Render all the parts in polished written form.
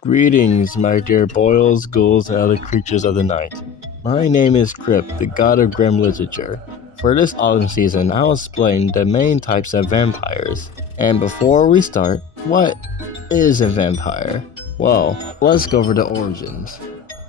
Greetings, my dear boils, ghouls, and other creatures of the night. My name is Crypt, the god of grim literature. For this autumn season, I'll explain the main types of vampires. And before we start, what is a vampire? Well, let's go over the origins.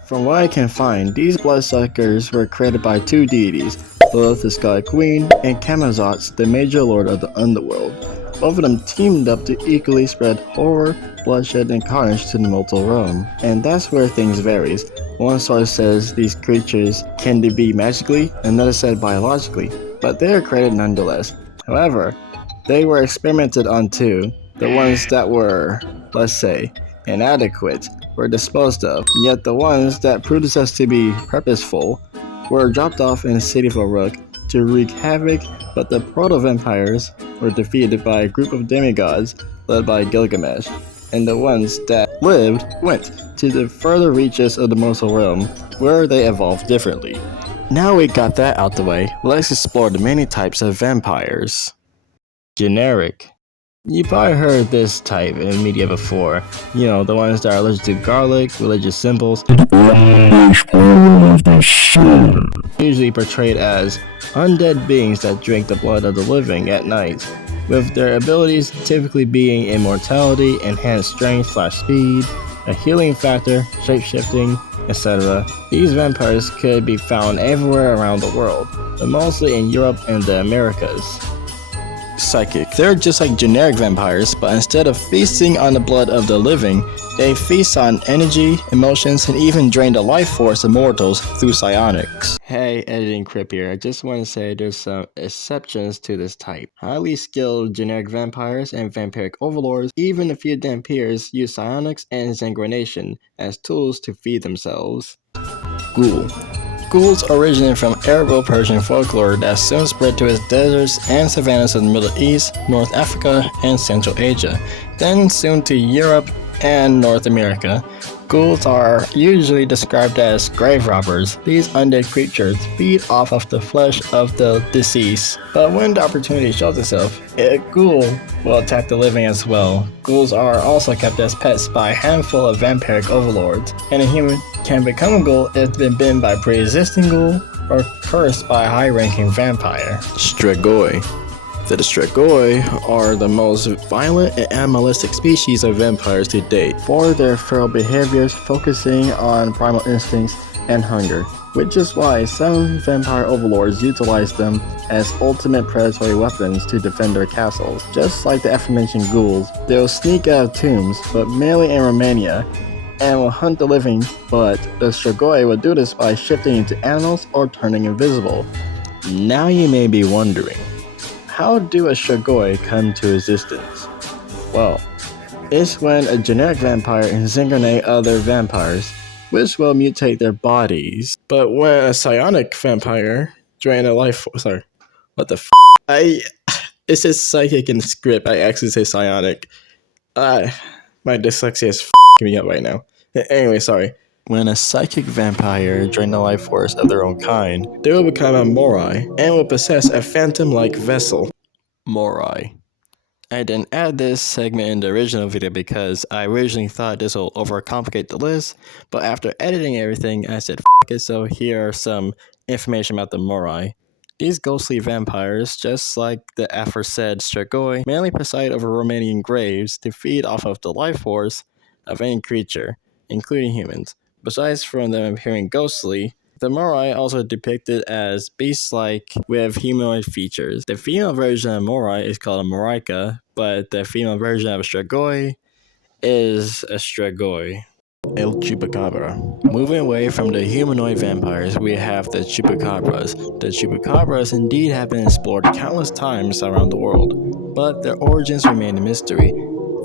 From what I can find, these bloodsuckers were created by two deities, Lilith the Sky Queen and Camazotz, the major lord of the underworld. Both of them teamed up to equally spread horror, bloodshed, and carnage to the mortal realm. And that's where things varies. One source says these creatures can be magically, another said biologically, but they are created nonetheless. However, they were experimented on too. The ones that were, let's say, inadequate were disposed of, yet the ones that proved themselves to be purposeful were dropped off in the city of Uruk to wreak havoc, but the proto-vampires were defeated by a group of demigods led by Gilgamesh, and the ones that lived went to the further reaches of the mortal realm, where they evolved differently. Now we got that out the way, let's explore the many types of vampires. Generic. You probably heard this type in media before. You know, the ones that are allergic to garlic, religious symbols, usually portrayed as undead beings that drink the blood of the living at night, with their abilities typically being immortality, enhanced strength/speed, a healing factor, shapeshifting, etc. These vampires could be found everywhere around the world, but mostly in Europe and the Americas. Psychic. They're just like generic vampires, but instead of feasting on the blood of the living, they feast on energy, emotions, and even drain the life force of mortals through psionics. Hey, editing Crip here. I just want to say there's some exceptions to this type. Highly skilled generic vampires and vampiric overlords, even a few Dhampirs, use psionics and sanguination as tools to feed themselves. Ghoul. Ghouls originate from Arabo-Persian folklore that soon spread to its deserts and savannas of the Middle East, North Africa, and Central Asia, then soon to Europe and North America. Ghouls are usually described as grave robbers. These undead creatures feed off of the flesh of the deceased, but when the opportunity shows itself, a ghoul will attack the living as well. Ghouls are also kept as pets by a handful of vampiric overlords, and a human can become a ghoul if it's been bitten by a pre-existing ghoul or cursed by a high-ranking vampire. Strigoi. The Strigoi are the most violent and animalistic species of vampires to date, for their feral behaviors focusing on primal instincts and hunger, which is why some vampire overlords utilize them as ultimate predatory weapons to defend their castles. Just like the aforementioned ghouls, they'll sneak out of tombs, but mainly in Romania, and will hunt the living, but the Strigoi will do this by shifting into animals or turning invisible. Now you may be wondering, how do a Strigoi come to existence? Well, it's when a generic vampire inseminate other vampires, which will mutate their bodies. But when a psionic vampire drain a life force, sorry, what the f? It says psychic in the script, I actually say psionic. My dyslexia is f***ing me up right now. Anyway, sorry. When a psychic vampire drains the life force of their own kind, they will become a Moroi and will possess a phantom-like vessel. Moroi. I didn't add this segment in the original video because I originally thought this will overcomplicate the list, but after editing everything, I said f*** it, so here are some information about the Moroi. These ghostly vampires, just like the aforesaid Strigoi, mainly preside over Romanian graves to feed off of the life force of any creature, including humans. Besides from them appearing ghostly, the Moroi also depicted as beast-like with humanoid features. The female version of Moroi is called a Moroika, but the female version of a Strigoi is a Strigoi. El Chupacabra. Moving away from the humanoid vampires, we have the Chupacabras. The Chupacabras indeed have been explored countless times around the world, but their origins remain a mystery.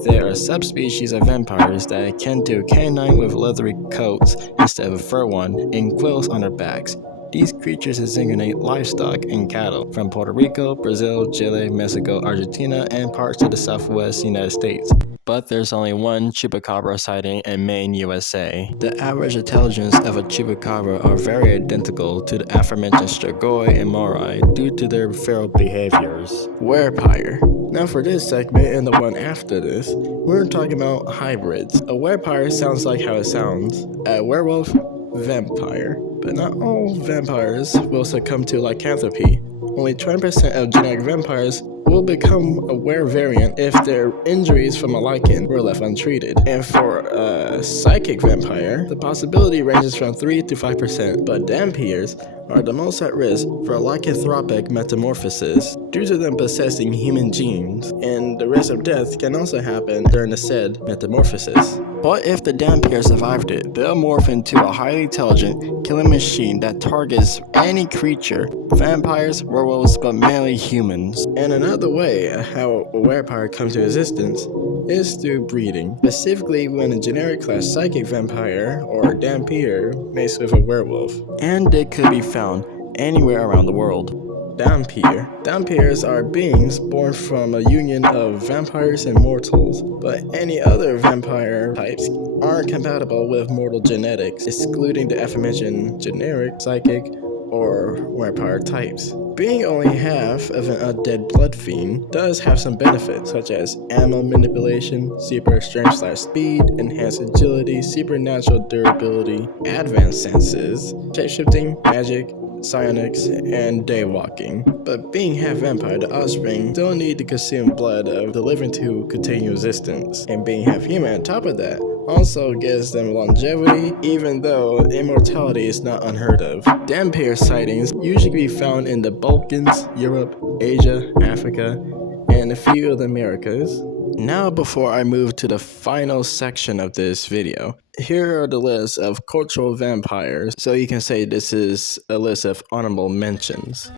They are subspecies of vampires that akin to a canine with leathery coats instead of a fur one and quills on their backs. These creatures exsanguinate livestock and cattle from Puerto Rico, Brazil, Chile, Mexico, Argentina, and parts of the southwest United States. But there's only one Chupacabra sighting in Maine, USA. The average intelligence of a Chupacabra are very identical to the aforementioned Strigoi and Moroi due to their feral behaviors. Werepire. Now for this segment and the one after this, we're talking about hybrids. A werepire sounds like how it sounds. A werewolf, vampire. But not all vampires will succumb to lycanthropy. Only 20% of genetic vampires will become a were variant if their injuries from a lycan were left untreated. And for a psychic vampire, the possibility ranges from 3 to 5%, but Dhampires are the most at risk for lycanthropic metamorphosis due to them possessing human genes, and the risk of death can also happen during the said metamorphosis. But if the Dhampire survived it, they'll morph into a highly intelligent killing machine that targets any creature, vampires, werewolves, but mainly humans. And another way how a werepire comes to existence is through breeding, specifically when a generic class psychic vampire or Dhampire mates with a werewolf. And they could be found anywhere around the world. Dhampire. Dhampires are beings born from a union of vampires and mortals, but any other vampire types aren't compatible with mortal genetics, excluding the aforementioned generic, psychic, or werepire types. Being only half of an undead blood fiend does have some benefits, such as ammo manipulation, super strength/speed, enhanced agility, supernatural durability, advanced senses, shapeshifting, magic, psionics, and daywalking. But being half vampire, the offspring still need to consume blood of the living to continue existence. And being half human on top of that also gives them longevity, even though immortality is not unheard of. Dhampire sightings usually be found in the Balkans, Europe, Asia, Africa, and a few of the Americas. Now, before I move to the final section of this video, here are the lists of cultural vampires, so you can say this is a list of honorable mentions.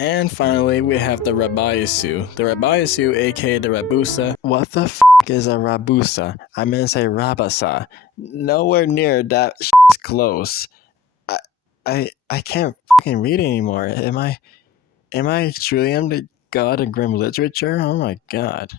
And finally, we have the Rabisu. The Rabisu, aka the Rabusa. What the f is a Rabusa? I meant to say Rabasa. Nowhere near that is close. I can't fucking read anymore. Am I truly the god of grim literature? Oh my god.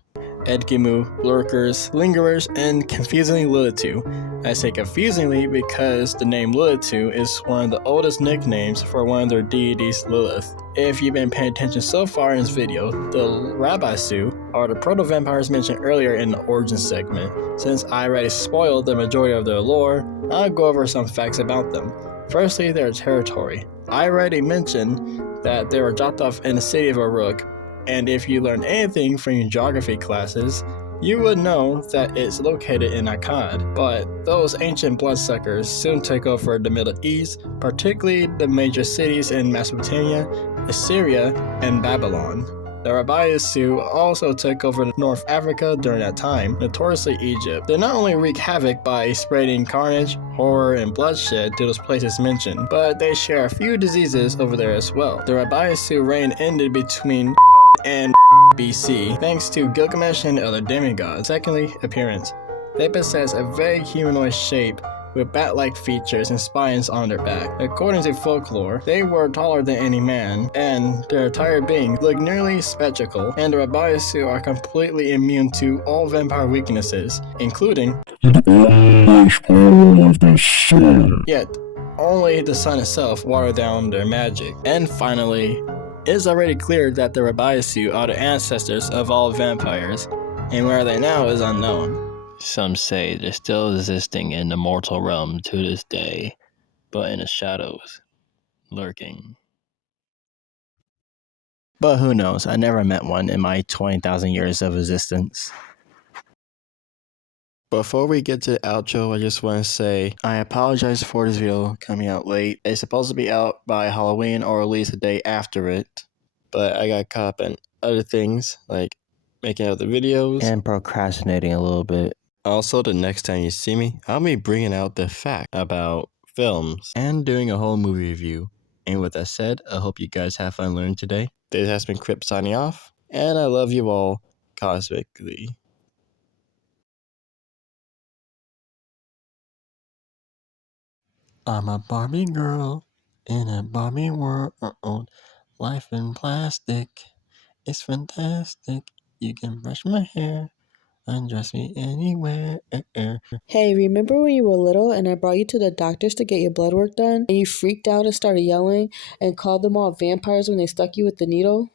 Edgimu, lurkers, lingerers, and confusingly Lilitu. I say confusingly because the name Lilitu is one of the oldest nicknames for one of their deities, Lilith. If you've been paying attention so far in this video, the Rabisu are the proto-vampires mentioned earlier in the origin segment. Since I already spoiled the majority of their lore, I'll go over some facts about them. Firstly, their territory. I already mentioned that they were dropped off in the city of Uruk, and if you learn anything from your geography classes, you would know that it's located in Akkad. But those ancient bloodsuckers soon took over the Middle East, particularly the major cities in Mesopotamia, Assyria, and Babylon. The Rabisu also took over North Africa during that time, notoriously Egypt. They not only wreak havoc by spreading carnage, horror, and bloodshed to those places mentioned, but they share a few diseases over there as well. The Rabisu reign ended between and BC, thanks to Gilgamesh and other demigods. Secondly, appearance. They possess a vague humanoid shape with bat-like features and spines on their back. According to folklore, they were taller than any man, and their entire being looked nearly symmetrical, and the Rabisu are completely immune to all vampire weaknesses, including yet only the sun itself watered down their magic. And finally, it's already clear that the Rabisu are the ancestors of all vampires, and where they now is unknown. Some say they're still existing in the mortal realm to this day, but in the shadows, lurking. But who knows, I never met one in my 20,000 years of existence. Before we get to the outro, I just want to say I apologize for this video coming out late. It's supposed to be out by Halloween or at least a day after it, but I got caught up in other things like making other videos and procrastinating a little bit. Also, the next time you see me, I'll be bringing out the fact about films and doing a whole movie review. And with that said, I hope you guys have fun learning today. This has been Crip signing off, and I love you all cosmically. I'm a Barbie girl in a Barbie world. Life in plastic is fantastic. You can brush my hair, undress me anywhere. Hey, remember when you were little and I brought you to the doctors to get your blood work done? And you freaked out and started yelling and called them all vampires when they stuck you with the needle?